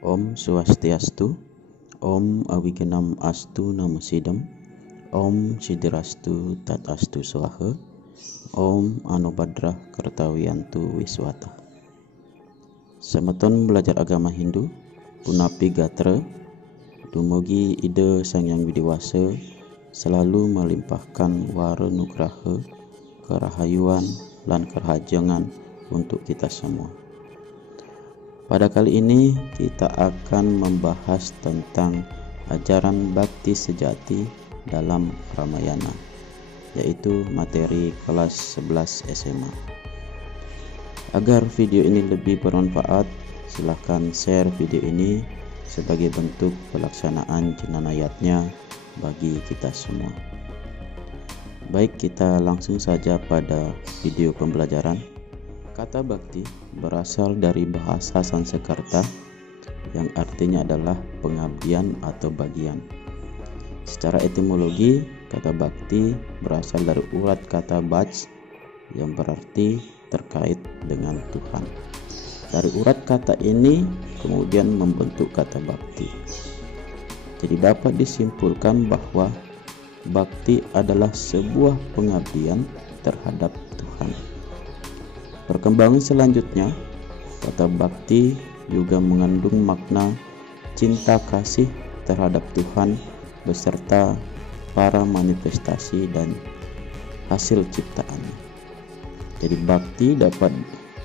Om Swastiastu, Om Awigenam Astu Namo Sidam, Om Sidirastu Tatastu Swaha, Om Anubhadrah Kartawiyantu Wiswata. Semeton belajar agama Hindu, punapi gatra, dumugi ide Sang Yang Widiwasa selalu melimpahkan wara nugraha, kerahayuan, lan kerajangan untuk kita semua. Pada kali ini kita akan membahas tentang ajaran bakti sejati dalam Ramayana, yaitu materi kelas 11 SMA. Agar video ini lebih bermanfaat, silahkan share video ini sebagai bentuk pelaksanaan jenanayatnya bagi kita semua. Baik, kita langsung saja pada video pembelajaran. Kata bakti berasal dari bahasa Sanskerta yang artinya adalah pengabdian atau bagian. Secara etimologi, kata bakti berasal dari urat kata bhaj yang berarti terkait dengan Tuhan. Dari urat kata ini kemudian membentuk kata bakti. Jadi dapat disimpulkan bahwa bakti adalah sebuah pengabdian terhadap Tuhan. Perkembangan selanjutnya, kata bakti juga mengandung makna cinta kasih terhadap Tuhan beserta para manifestasi dan hasil ciptaannya. Jadi bakti dapat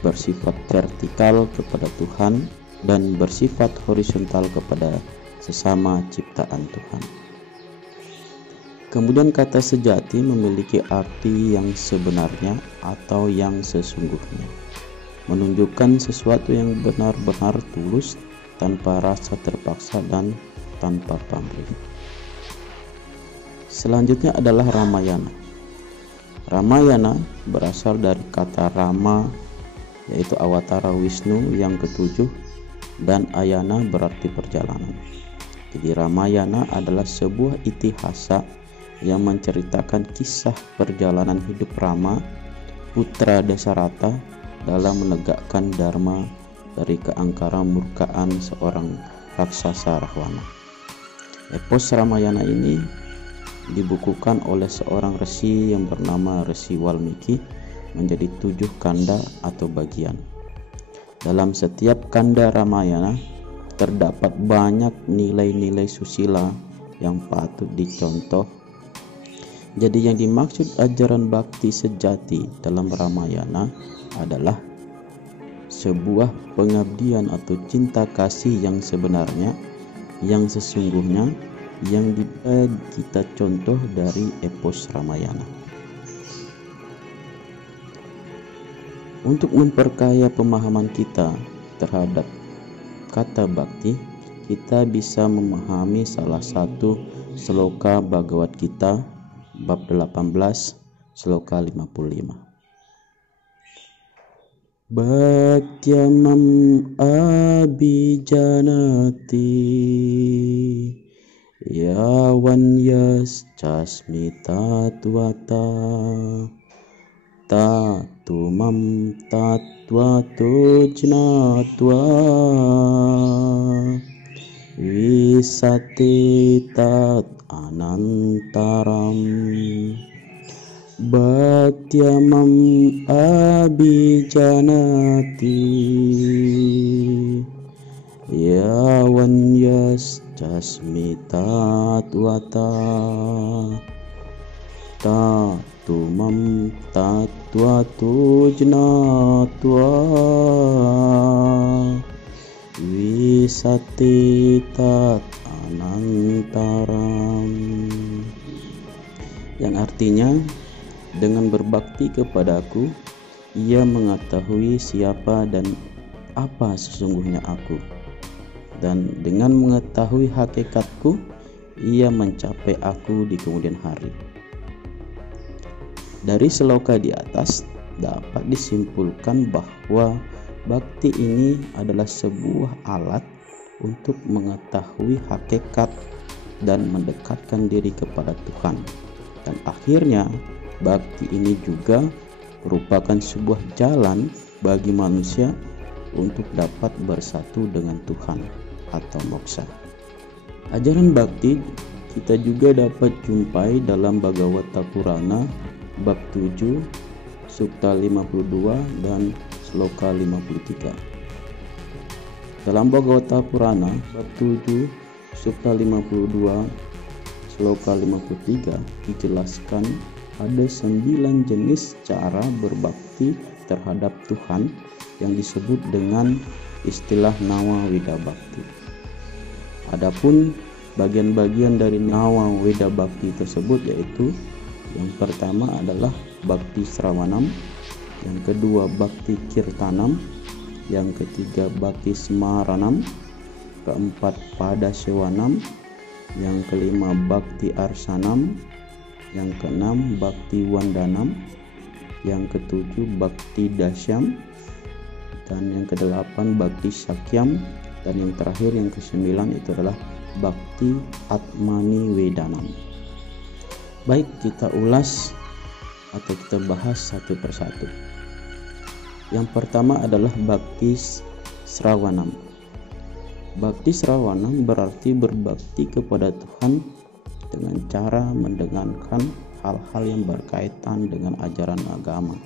bersifat vertikal kepada Tuhan dan bersifat horizontal kepada sesama ciptaan Tuhan. Kemudian kata sejati memiliki arti yang sebenarnya atau yang sesungguhnya, menunjukkan sesuatu yang benar-benar tulus tanpa rasa terpaksa dan tanpa pamrih. Selanjutnya adalah Ramayana. Ramayana berasal dari kata Rama, yaitu awatara Wisnu yang ketujuh, dan Ayana berarti perjalanan. Jadi Ramayana adalah sebuah itihasa yang menceritakan kisah perjalanan hidup Rama, putra Dasarata, dalam menegakkan dharma dari keangkara murkaan seorang raksasa Rahwana. Epos Ramayana ini dibukukan oleh seorang resi yang bernama Resi Walmiki menjadi 7 kanda atau bagian. Dalam setiap kanda Ramayana terdapat banyak nilai-nilai susila yang patut dicontoh. Jadi yang dimaksud ajaran bakti sejati dalam Ramayana adalah sebuah pengabdian atau cinta kasih yang sebenarnya, yang sesungguhnya, yang kita contoh dari epos Ramayana. Untuk memperkaya pemahaman kita terhadap kata bakti, kita bisa memahami salah satu sloka Bhagavad Gita bab 18 sloka 55. Bhaktyamam abhijanati yavan yaschasmi tattvata tatumam tattvato jnatva visate tat anantaram. Bhaktyamam abhijanati yavan yaschasmi tattvata tatumam tattvato jnatva visate tat anantaram. Yang artinya, dengan berbakti kepadaku, ia mengetahui siapa dan apa sesungguhnya aku, dan dengan mengetahui hakikatku, ia mencapai aku di kemudian hari. Dari seloka di atas dapat disimpulkan bahwa bakti ini adalah sebuah alat untuk mengetahui hakikat dan mendekatkan diri kepada Tuhan. Dan akhirnya bakti ini juga merupakan sebuah jalan bagi manusia untuk dapat bersatu dengan Tuhan atau moksa. Ajaran bakti kita juga dapat jumpai dalam Bhagavata Purana bab 7 sukta 52 dan sloka 53. Dalam Bhagavata Purana bab 7 sukta 52 sloka 53 dijelaskan ada 9 jenis cara berbakti terhadap Tuhan yang disebut dengan istilah Nawa Weda Bhakti. Adapun bagian-bagian dari Nawa Weda Bhakti tersebut yaitu yang pertama adalah Bhakti Sravanam, yang kedua Bhakti Kirtanam, yang ketiga Bhakti Smaranam, keempat Pada Sewanam, yang kelima Bhakti Arsanam, yang keenam Bhakti Wandanam, yang ketujuh Bhakti Dasyam, dan yang kedelapan Bhakti Sakyam, dan yang terakhir yang kesembilan itu adalah Bhakti Atmani Wedanam. Baik, kita ulas atau kita bahas satu persatu. Yang pertama adalah Bhakti Sravanam. Bhakti Sravanam berarti berbakti kepada Tuhan dengan cara mendengarkan hal-hal yang berkaitan dengan ajaran agama,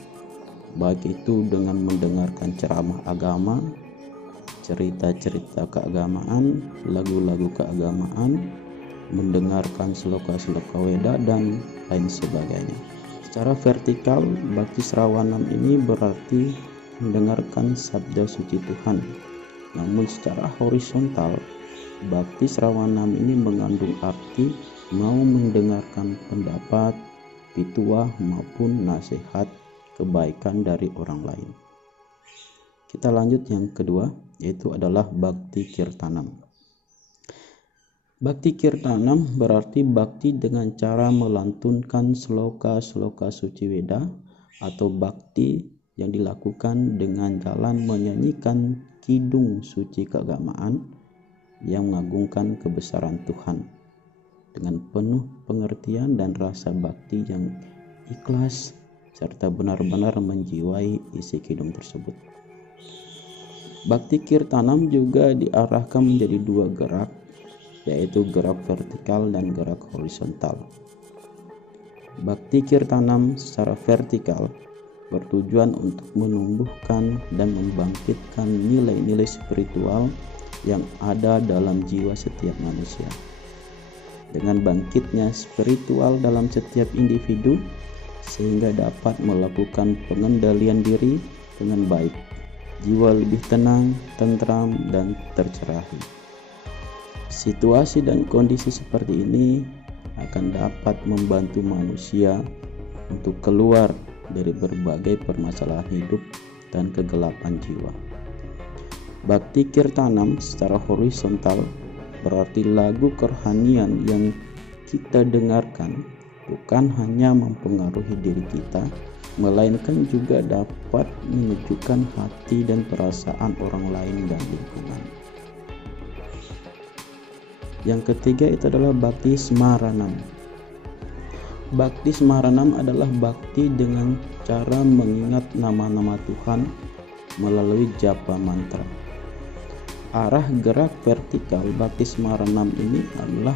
baik itu dengan mendengarkan ceramah agama, cerita-cerita keagamaan, lagu-lagu keagamaan, mendengarkan sloka-sloka Weda, dan lain sebagainya. Secara vertikal, Bhakti Sravanam ini berarti mendengarkan sabda suci Tuhan. Namun secara horizontal, Bhakti Sravanam ini mengandung arti mau mendengarkan pendapat, pituah maupun nasihat kebaikan dari orang lain. Kita lanjut yang kedua, yaitu adalah Bhakti Kirtanam. Bhakti Kirtanam berarti bakti dengan cara melantunkan sloka-sloka suci Weda atau bakti yang dilakukan dengan jalan menyanyikan kidung suci keagamaan yang mengagungkan kebesaran Tuhan dengan penuh pengertian dan rasa bakti yang ikhlas serta benar-benar menjiwai isi kidung tersebut. Bhakti Kirtanam juga diarahkan menjadi dua gerak, yaitu gerak vertikal dan gerak horizontal. Bhakti Kirtanam secara vertikal bertujuan untuk menumbuhkan dan membangkitkan nilai-nilai spiritual yang ada dalam jiwa setiap manusia. Dengan bangkitnya spiritual dalam setiap individu, sehingga dapat melakukan pengendalian diri dengan baik, jiwa lebih tenang, tentram, dan tercerahi. Situasi dan kondisi seperti ini akan dapat membantu manusia untuk keluar dari berbagai permasalahan hidup dan kegelapan jiwa. Bhakti Kirtanam secara horizontal berarti lagu kerohanian yang kita dengarkan bukan hanya mempengaruhi diri kita, melainkan juga dapat menyejukkan hati dan perasaan orang lain dan lingkungan. Yang ketiga itu adalah Bhakti Smaranam. Bhakti Smaranam adalah bakti dengan cara mengingat nama-nama Tuhan melalui japa mantra. Arah gerak vertikal Bhakti Smaranam ini adalah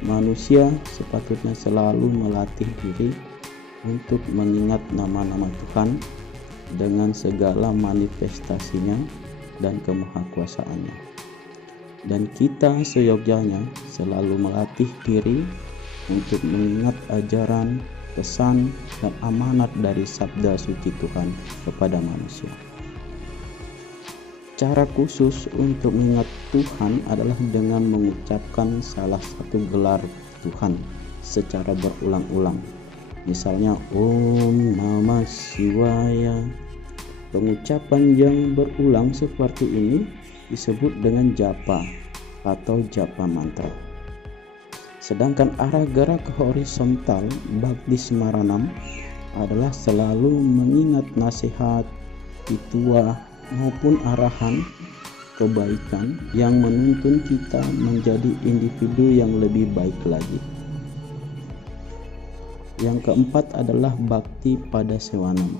manusia sepatutnya selalu melatih diri untuk mengingat nama-nama Tuhan dengan segala manifestasinya dan kemahakuasaannya. Dan kita seyogyanya selalu melatih diri untuk mengingat ajaran, pesan, dan amanat dari sabda suci Tuhan kepada manusia. Cara khusus untuk mengingat Tuhan adalah dengan mengucapkan salah satu gelar Tuhan secara berulang-ulang. Misalnya Om Namah Shivaya. Pengucapan yang berulang seperti ini disebut dengan japa atau japa mantra. Sedangkan arah gerak horizontal Bhakti Smaranam adalah selalu mengingat nasihat, pituah maupun arahan kebaikan yang menuntun kita menjadi individu yang lebih baik lagi. Yang keempat adalah Bhakti Pada Sewanam.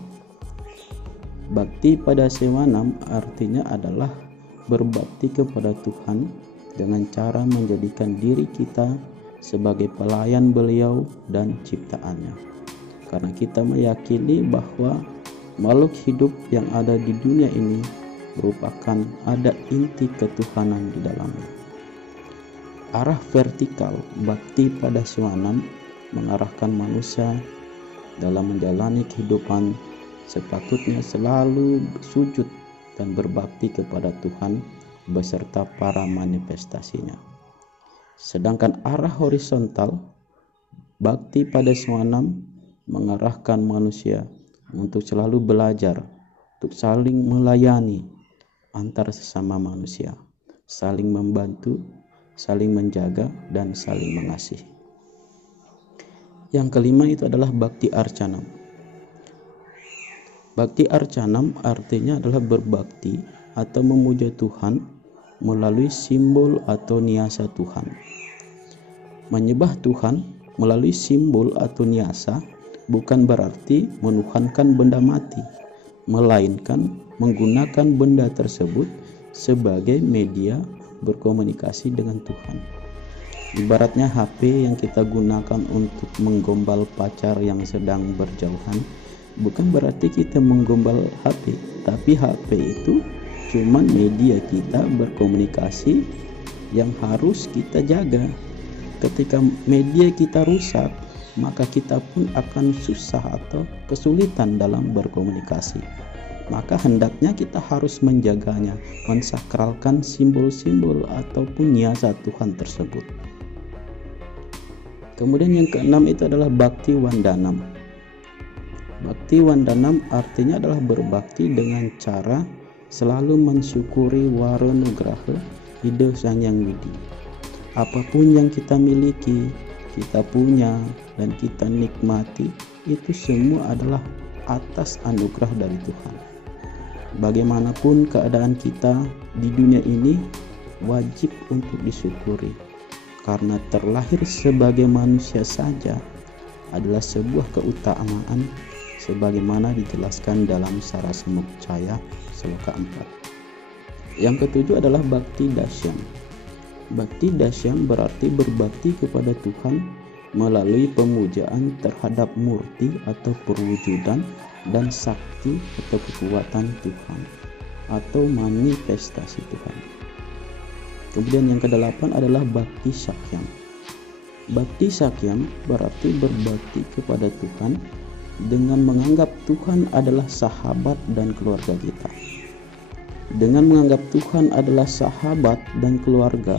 Bhakti Pada Sewanam artinya adalah berbakti kepada Tuhan dengan cara menjadikan diri kita sebagai pelayan beliau dan ciptaannya. Karena kita meyakini bahwa makhluk hidup yang ada di dunia ini merupakan ada inti ketuhanan di dalamnya. Arah vertikal bakti pada Swanam mengarahkan manusia dalam menjalani kehidupan sepatutnya selalu sujud dan berbakti kepada Tuhan beserta para manifestasinya. Sedangkan arah horizontal bakti pada Swanam mengarahkan manusia untuk selalu belajar, untuk saling melayani antar sesama manusia, saling membantu, saling menjaga, dan saling mengasihi. Yang kelima itu adalah Bhakti Arcanam. Bhakti Arcanam artinya adalah berbakti atau memuja Tuhan melalui simbol atau niasa Tuhan. Menyembah Tuhan melalui simbol atau niasa bukan berarti menuhankan benda mati, melainkan menggunakan benda tersebut sebagai media berkomunikasi dengan Tuhan. Ibaratnya HP yang kita gunakan untuk menggombal pacar yang sedang berjauhan, bukan berarti kita menggombal HP, tapi HP itu cuman media kita berkomunikasi yang harus kita jaga. Ketika media kita rusak, maka kita pun akan susah atau kesulitan dalam berkomunikasi. Maka hendaknya kita harus menjaganya, mensakralkan simbol-simbol ataupun niasa Tuhan tersebut. Kemudian yang keenam itu adalah Bhakti Vandanam. Bhakti Vandanam artinya adalah berbakti dengan cara selalu mensyukuri Waranugraha Ida Sang Hyang Widi. Apapun yang kita miliki, kita punya, dan kita nikmati, itu semua adalah atas anugerah dari Tuhan. Bagaimanapun keadaan kita di dunia ini, wajib untuk disyukuri, karena terlahir sebagai manusia saja adalah sebuah keutamaan sebagaimana dijelaskan dalam Sarasamukcaya Sloka 4. Yang ketujuh adalah Bhakti Dasyam. Bhakti Dasyam berarti berbakti kepada Tuhan melalui pemujaan terhadap murti atau perwujudan dan sakti atau kekuatan Tuhan atau manifestasi Tuhan. Kemudian yang kedelapan adalah Bhakti Sakyam. Bhakti Sakyam berarti berbakti kepada Tuhan dengan menganggap Tuhan adalah sahabat dan keluarga kita. Dengan menganggap Tuhan adalah sahabat dan keluarga,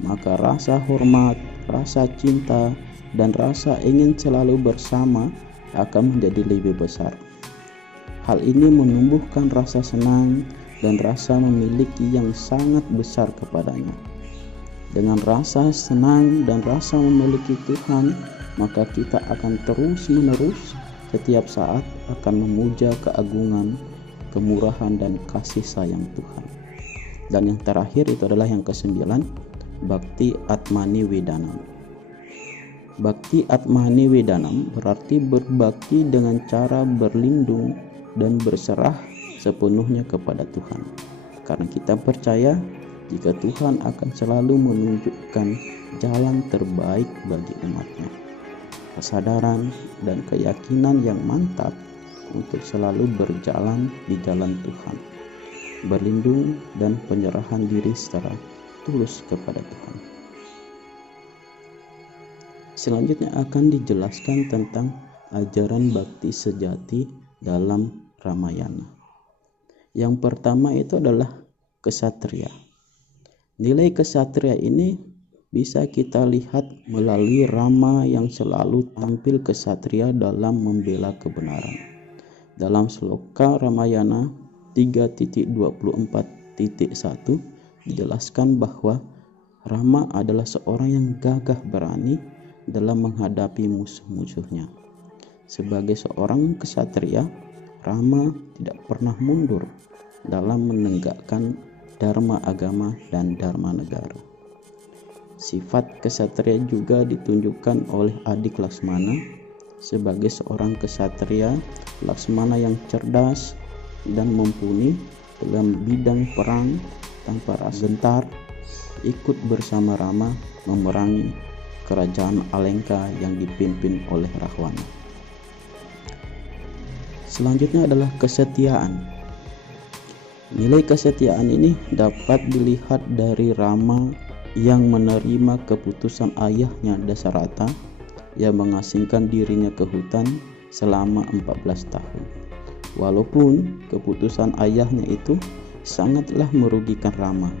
maka rasa hormat, rasa cinta, dan rasa ingin selalu bersama akan menjadi lebih besar. Hal ini menumbuhkan rasa senang dan rasa memiliki yang sangat besar kepadanya. Dengan rasa senang dan rasa memiliki Tuhan, maka kita akan terus-menerus setiap saat akan memuja keagungan, kemurahan, dan kasih sayang Tuhan. Dan yang terakhir itu adalah yang kesembilan, Bhakti Atmani Vedanam. Bhakti Atmani Vedanam berarti berbakti dengan cara berlindung dan berserah sepenuhnya kepada Tuhan. Karena kita percaya jika Tuhan akan selalu menunjukkan jalan terbaik bagi umatnya. Kesadaran dan keyakinan yang mantap untuk selalu berjalan di jalan Tuhan, berlindung dan penyerahan diri secara tulus kepada Tuhan. Selanjutnya akan dijelaskan tentang ajaran bakti sejati dalam Ramayana. Yang pertama itu adalah kesatria. Nilai kesatria ini bisa kita lihat melalui Rama yang selalu tampil kesatria dalam membela kebenaran. Dalam Sloka Ramayana 3.24.1 dijelaskan bahwa Rama adalah seorang yang gagah berani dalam menghadapi musuh-musuhnya. Sebagai seorang kesatria, Rama tidak pernah mundur dalam menegakkan dharma agama dan dharma negara. Sifat kesatria juga ditunjukkan oleh adik Laksmana. Sebagai seorang kesatria, Laksmana yang cerdas dan mumpuni dalam bidang perang tanpa rasa gentar ikut bersama Rama memerangi kerajaan Alengka yang dipimpin oleh Rahwana. Selanjutnya adalah kesetiaan. Nilai kesetiaan ini dapat dilihat dari Rama yang menerima keputusan ayahnya Dasarata yang mengasingkan dirinya ke hutan selama 14 tahun. Walaupun keputusan ayahnya itu sangatlah merugikan Rama,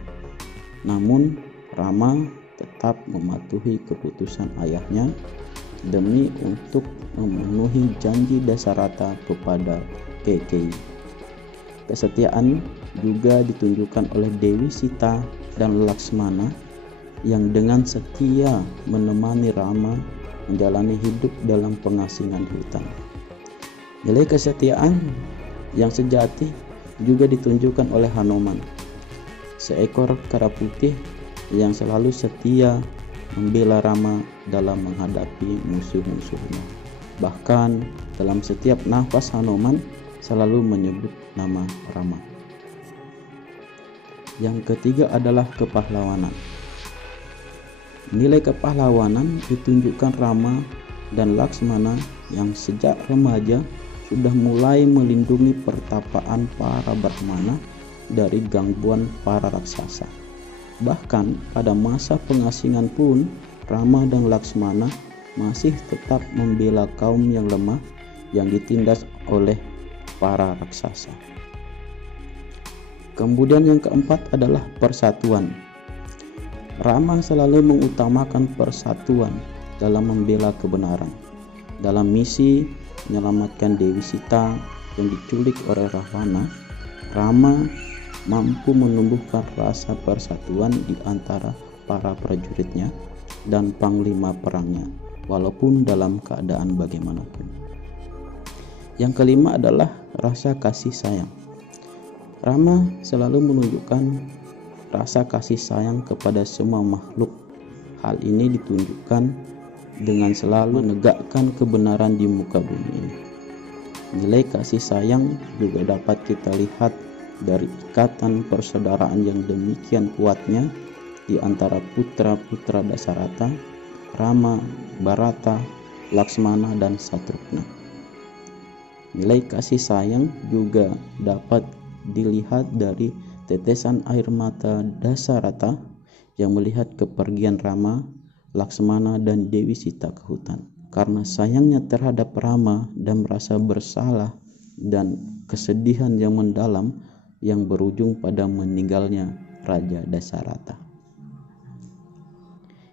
namun Rama tetap mematuhi keputusan ayahnya demi untuk memenuhi janji Dasarata kepada Kaikeyi. Kesetiaan juga ditunjukkan oleh Dewi Sita dan Laksmana yang dengan setia menemani Rama menjalani hidup dalam pengasingan hutan. Nilai kesetiaan yang sejati juga ditunjukkan oleh Hanuman, seekor kera putih yang selalu setia membela Rama dalam menghadapi musuh-musuhnya. Bahkan dalam setiap nafas Hanuman selalu menyebut nama Rama. Yang ketiga adalah kepahlawanan. Nilai kepahlawanan ditunjukkan Rama dan Laksmana yang sejak remaja sudah mulai melindungi pertapaan para Brahmana dari gangguan para raksasa. Bahkan pada masa pengasingan pun Rama dan Laksmana masih tetap membela kaum yang lemah yang ditindas oleh para raksasa. Kemudian yang keempat adalah persatuan. Rama selalu mengutamakan persatuan dalam membela kebenaran. Dalam misi menyelamatkan Dewi Sita yang diculik oleh Rahwana, Rama mampu menumbuhkan rasa persatuan di antara para prajuritnya dan panglima perangnya, walaupun dalam keadaan bagaimanapun. Yang kelima adalah rasa kasih sayang. Rama selalu menunjukkan rasa kasih sayang kepada semua makhluk. Hal ini ditunjukkan dengan selalu menegakkan kebenaran di muka bumi ini. Nilai kasih sayang juga dapat kita lihat dari ikatan persaudaraan yang demikian kuatnya di antara putra-putra Dasarata, Rama, Bharata, Laksmana, dan Satrugna. Nilai kasih sayang juga dapat dilihat dari tetesan air mata Dasarata yang melihat kepergian Rama, Laksmana, dan Dewi Sita ke hutan. Karena sayangnya terhadap Rama dan merasa bersalah dan kesedihan yang mendalam yang berujung pada meninggalnya Raja Dasarata.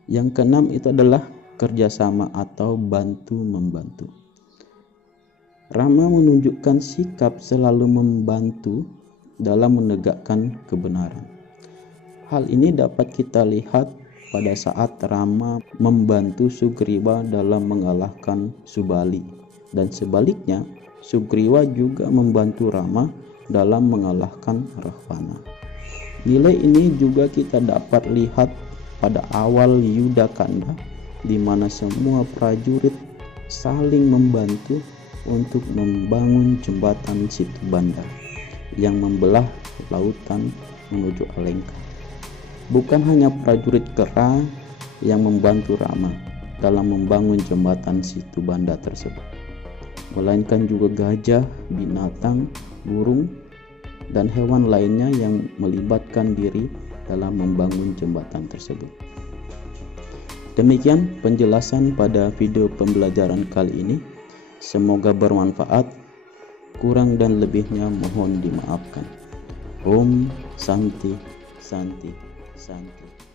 Yang keenam itu adalah kerjasama atau bantu-membantu. Rama menunjukkan sikap selalu membantu dalam menegakkan kebenaran. Hal ini dapat kita lihat pada saat Rama membantu Sugriwa dalam mengalahkan Subali, dan sebaliknya Sugriwa juga membantu Rama dalam mengalahkan Rahwana. Nilai ini juga kita dapat lihat pada awal Yudakanda, di mana semua prajurit saling membantu untuk membangun jembatan Situbanda yang membelah lautan menuju Alengka. Bukan hanya prajurit kera yang membantu Rama dalam membangun jembatan Situbanda tersebut, melainkan juga gajah, binatang, burung, dan hewan lainnya yang melibatkan diri dalam membangun jembatan tersebut. Demikian penjelasan pada video pembelajaran kali ini. Semoga bermanfaat. Kurang dan lebihnya mohon dimaafkan. Om Santi Santi Santi.